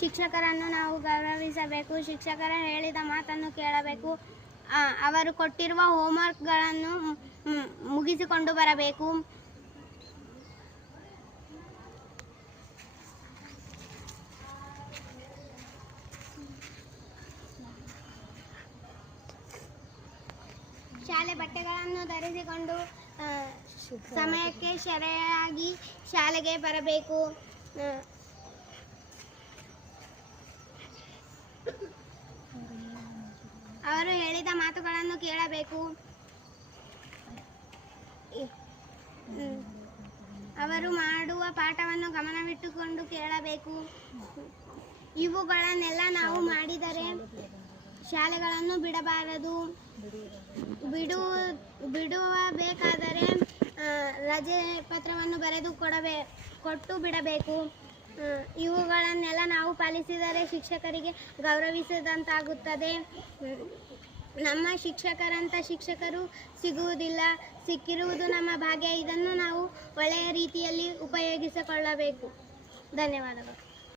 ಶಿಕ್ಷಕರನ್ನು ನಾವು ಗೌರವಿಸಬೇಕು. ಶಿಕ್ಷಕರ ಹೇಳಿದ ಮಾತನ್ನು ಕೇಳಬೇಕು. ಅವರು ಕೊಟ್ಟಿರುವ ಹೋಮ್ವರ್ಕ್ಗಳನ್ನು ಮುಗಿಸಿಕೊಂಡು ಬರಬೇಕು. ಶಾಲೆ ಬಟ್ಟೆಗಳನ್ನು ಧರಿಸಿಕೊಂಡು ಸಮಯಕ್ಕೆ ಸರಿಯಾಗಿ ಶಾಲೆಗೆ ಬರಬೇಕು. ಅವರು ಹೇಳಿದ ಮಾತುಗಳನ್ನು ಕೇಳಬೇಕು. ಅವರು ಮಾಡುವ ಪಾಠವನ್ನು ಗಮನವಿಟ್ಟುಕೊಂಡು ಕೇಳಬೇಕು. ಇವುಗಳನ್ನೆಲ್ಲ ನಾವು ಮಾಡಿದರೆ ಶಾಲೆಗಳನ್ನು ಬಿಡಬಾರದು. ಬಿಡಬೇಕಾದರೆ ರಜೆ ಪತ್ರವನ್ನು ಬರೆದು ಕೊಟ್ಟು ಬಿಡಬೇಕು. ಇವುಗಳನ್ನೆಲ್ಲ ನಾವು ಪಾಲಿಸಿದರೆ ಶಿಕ್ಷಕರಿಗೆ ಗೌರವಿಸಿದಂತಾಗುತ್ತದೆ. ನಮ್ಮ ಶಿಕ್ಷಕರಂಥ ಶಿಕ್ಷಕರು ಸಿಗುವುದಿಲ್ಲ. ಸಿಕ್ಕಿರುವುದು ನಮ್ಮ ಭಾಗ್ಯ. ಇದನ್ನು ನಾವು ಒಳ್ಳೆಯ ರೀತಿಯಲ್ಲಿ ಉಪಯೋಗಿಸಿಕೊಳ್ಳಬೇಕು. ಧನ್ಯವಾದಗಳು.